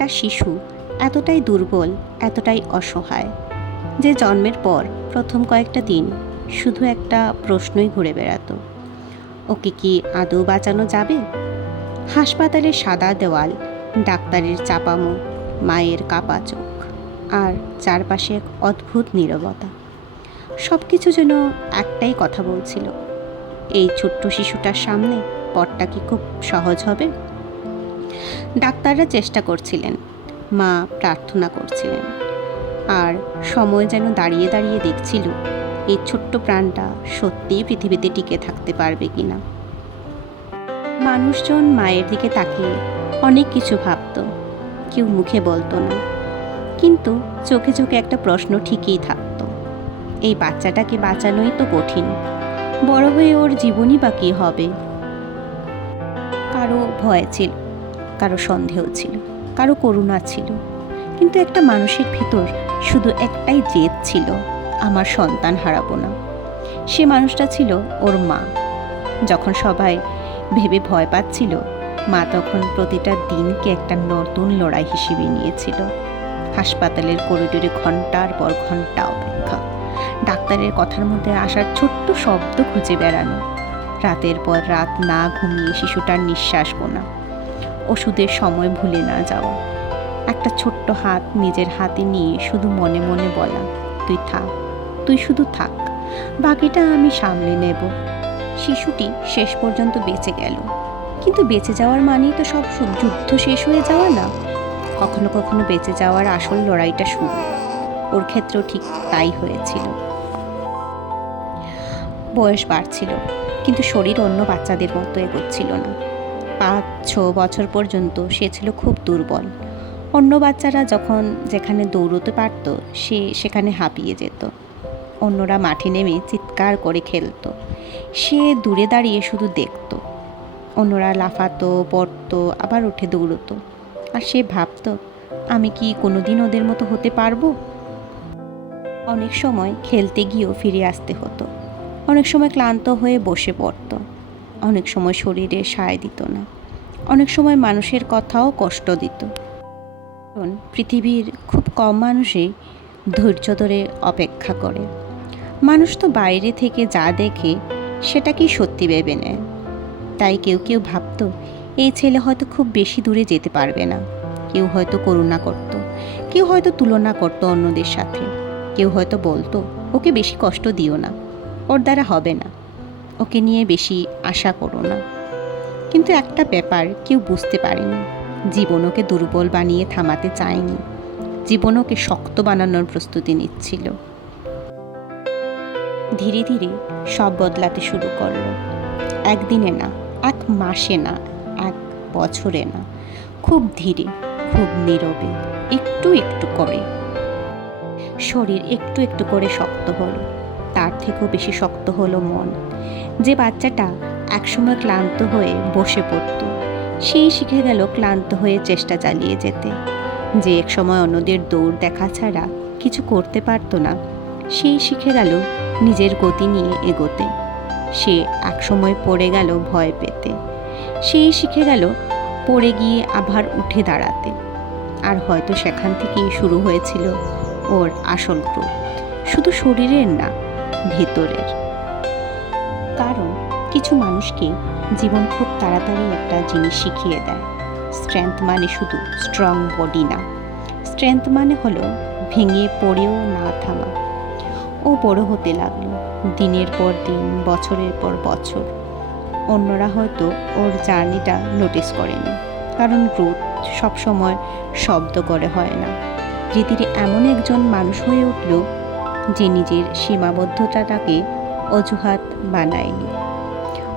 একটা শিশু এতটাই দুর্বল, এতটাই অসহায় যে জন্মের পর প্রথম কয়েকটা দিন শুধু একটা প্রশ্নই ঘুরে বেড়াতো, ওকে কি আদৌ বাঁচানো যাবে? হাসপাতালের সাদা দেওয়াল, ডাক্তারের চাপা মুখ, মায়ের কাপা চোখ, আর চারপাশে এক অদ্ভুত নীরবতা। সব কিছু যেন একটাই কথা বলছিল, এই ছোট্ট শিশুটার সামনে পথটা কি খুব সহজ হবে? ডাক্তাররা চেষ্টা করছিলেন, মা প্রার্থনা করছিলেন, আর সময় যেন দাঁড়িয়ে দাঁড়িয়ে দেখছিল এই ছোট্ট প্রাণটা সত্যিই পৃথিবীতে টিকে থাকতে পারবে কিনা। মানুষজন মায়ের দিকে তাকিয়ে অনেক কিছু ভাবত, কেউ মুখে বলতো না, কিন্তু চোখে চোখে একটা প্রশ্ন ঠিকই থাকতো, এই বাচ্চাটাকে বাঁচানোই তো কঠিন, বড় হয়ে ওর জীবনই বা কী হবে? কারো ভয় ছিল, কারো সন্দেহ ছিল, কারো করুণা ছিল, কিন্তু একটা মানুষের ভিতর শুধু একটাই জেদ ছিল, আমার সন্তান হারাবো না। সে মানুষটা ছিল ওর মা। যখন সবাই ভেবে ভয় পাচ্ছিল, মা তখন প্রতিটা দিনকে একটা নতুন লড়াই হিসেবে নিয়েছিল। হাসপাতালের করিডোরে ঘন্টার পর ঘন্টা অপেক্ষা, ডাক্তারের কথার মধ্যে আসার ছোট্ট শব্দ খুঁজে বেড়ানো, রাতের পর রাত না ঘুমিয়ে শিশুটার নিঃশ্বাস গোনা, ওষুধের সময় ভুলে না যাওয়া, একটা ছোট্ট হাত নিজের হাতে নিয়ে শুধু মনে মনে বলা, তুই থাক, তুই শুধু থাক, বাকিটা আমি সামলে নেব। শিশুটি শেষ পর্যন্ত বেঁচে গেল, কিন্তু বেঁচে যাওয়ার মানেই তো সব যুদ্ধ শেষ হয়ে যাওয়া না। কখনো কখনো বেঁচে যাওয়ার আসল লড়াইটা শুরু। ওর ক্ষেত্রেও ঠিক তাই হয়েছিল। বয়স বাড়ছিল, কিন্তু শরীর অন্য বাচ্চাদের মতো এগোচ্ছিল না। 5-6 বছর পর্যন্ত সে ছিল খুব দুর্বল। অন্য বাচ্চারা যখন যেখানে দৌড়তে পারত, সে সেখানে হাঁপিয়ে যেত। অন্যরা মাঠে নেমে চিৎকার করে খেলতো, সে দূরে দাঁড়িয়ে শুধু দেখত। অন্যরা লাফাতো, পড়তো, আবার উঠে দৌড়তো, আর সে ভাবত, আমি কি কোনোদিন ওদের মতো হতে পারবো? অনেক সময় খেলতে গিয়েও ফিরে আসতে হতো, অনেক সময় ক্লান্ত হয়ে বসে পড়তো, অনেক সময় শরীরে সায় দিত না, অনেক সময় মানুষের কথাও কষ্ট দিত। কারণ পৃথিবীর খুব কম মানুষই ধৈর্য ধরে অপেক্ষা করে। মানুষ তো বাইরে থেকে যা দেখে সেটাকেই সত্যি ভেবে নেয়। তাই কেউ কেউ ভাবতো, এই ছেলে হয়তো খুব বেশি দূরে যেতে পারবে না। কেউ হয়তো করুণা করত, কেউ হয়তো তুলনা করত অন্যদের সাথে, কেউ হয়তো বলতো, ওকে বেশি কষ্ট দিও না, ওর দ্বারা হবে না, ওকে নিয়ে বেশি আশা করো না। কিন্তু একটা ব্যাপার কেউ বুঝতে পারেনি, জীবন ওকে দুর্বল বানিয়ে থামাতে চায়নি, জীবন ওকে শক্ত বানানোর প্রস্তুতি নিচ্ছিল। ধীরে ধীরে সব বদলাতে শুরু করলো। একদিনে না, 1 মাসে না, 1 বছরে না, খুব ধীরে, খুব নীরবে, একটু একটু করে। শরীর একটু একটু করে শক্ত হলো, তার থেকেও বেশি শক্ত হলো মন। যে বাচ্চাটা একসময় ক্লান্ত হয়ে বসে পড়তো, সেই শিখে গেল ক্লান্ত হয়ে চেষ্টা চালিয়ে যেতে। যে একসময় অন্যদের দৌড় দেখা ছাড়া কিছু করতে পারতো না, সেই শিখে গেল নিজের গতি নিয়ে এগোতে। সে একসময় পড়ে গেল ভয় পেতে, সেই শিখে গেল পড়ে গিয়ে আবার উঠে দাঁড়াতে। আর হয়তো সেখান থেকেই শুরু হয়েছিল ওর আসল গ্রোথ, শুধু শরীরের না, ভেতরের। কারণ কিছু মানুষকে জীবন খুব তাড়াতাড়ি একটা জিনিস শিখিয়ে দেয়, স্ট্রেংথ মানে শুধু স্ট্রং বডি না, স্ট্রেংথ মানে হলো ভেঙে পড়েও না থামা। ও বড় হতে লাগলো, দিনের পর দিন, বছরের পর বছর। অন্যরা হয়তো ওর জার্নিটা নোটিস করেনি, কারণ গ্রোথ সবসময় শব্দ করে হয় না। ধীরে ধীরে এমন একজন মানুষ হয়ে উঠল যে নিজের সীমাবদ্ধতাটাকে অজুহাত বানায়নি।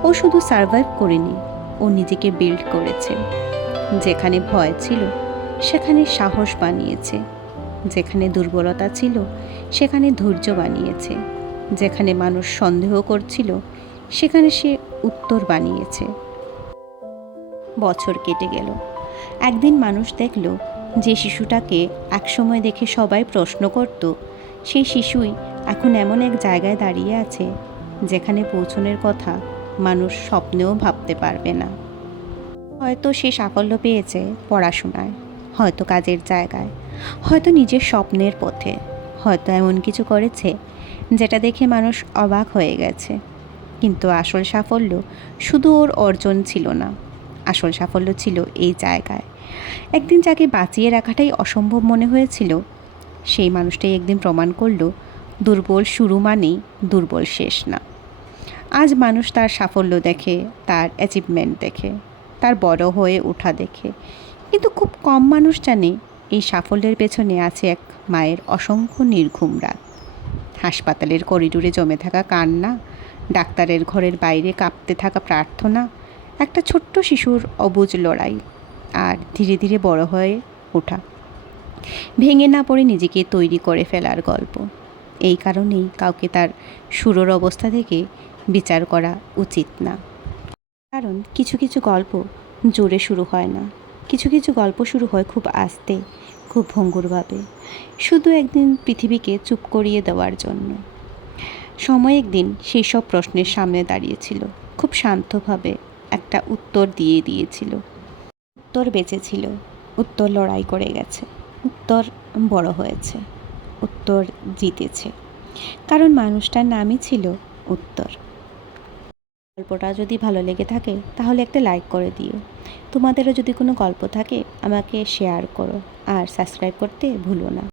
ও শুধু সার্ভাইভ করেনি, ও নিজেকে বিল্ড করেছে। যেখানে ভয় ছিল সেখানে সাহস বানিয়েছে, যেখানে দুর্বলতা ছিল সেখানে ধৈর্য বানিয়েছে, যেখানে মানুষ সন্দেহ করছিল সেখানে সে উত্তর বানিয়েছে। বছর কেটে গেল। একদিন মানুষ দেখল যে শিশুটাকে একসময় দেখে সবাই প্রশ্ন করত, সেই শিশুই এখন এমন এক জায়গায় দাঁড়িয়ে আছে যেখানে পৌঁছনের কথা মানুষ স্বপ্নেও ভাবতে পারবে না। হয়তো সে সাফল্য পেয়েছে পড়াশোনায়, হয়তো কাজের জায়গায়, হয়তো নিজের স্বপ্নের পথে, হয়তো এমন কিছু করেছে যেটা দেখে মানুষ অবাক হয়ে গেছে। কিন্তু আসল সাফল্য শুধু ওর অর্জন ছিল না, আসল সাফল্য ছিল এই জায়গায়। একদিন যাকে বাঁচিয়ে রাখাটাই অসম্ভব মনে হয়েছিল, সেই মানুষটাই একদিন প্রমাণ করলো দুর্বল শুরু মানেই দুর্বল শেষ না। আজ মানুষ তার সাফল্য দেখে, তার অ্যাচিভমেন্ট দেখে, তার বড় হয়ে ওঠা দেখে, কিন্তু খুব কম মানুষ জানে এই সাফল্যের পেছনে আছে এক মায়ের অসংখ্য নির্ঘুম রাত, হাসপাতালের করিডোরে জমে থাকা কান্না, ডাক্তারের ঘরের বাইরে কাঁপতে থাকা প্রার্থনা, একটা ছোট্ট শিশুর অবুঝ লড়াই, আর ধীরে ধীরে বড় হয়ে ওঠা, ভেঙে না পড়ে নিজেকে তৈরি করে ফেলার গল্প। এই কারণেই কাউকে তার শুরুর অবস্থা থেকে বিচার করা উচিত না। কারণ কিছু কিছু গল্প জোরে শুরু হয় না, কিছু কিছু গল্প শুরু হয় খুব আস্তে, খুব ভঙ্গুরভাবে, শুধু একদিন পৃথিবীকে চুপ করিয়ে দেওয়ার জন্য। সময় একদিন সেই সব প্রশ্নের সামনে দাঁড়িয়েছিল, খুব শান্তভাবে একটা উত্তর দিয়ে দিয়েছিল। উত্তর বেঁচেছিল, উত্তর লড়াই করে গেছে, উত্তর বড় হয়েছে, উত্তর জিতেছে, কারণ মানুষটার নামই ছিল উত্তর। গল্পটা যদি ভালো লেগে থাকে তাহলে একটা লাইক করে দিও। তোমাদেরও যদি কোনো গল্প থাকে আমাকে শেয়ার করো, আর সাবস্ক্রাইব করতে ভুলো না।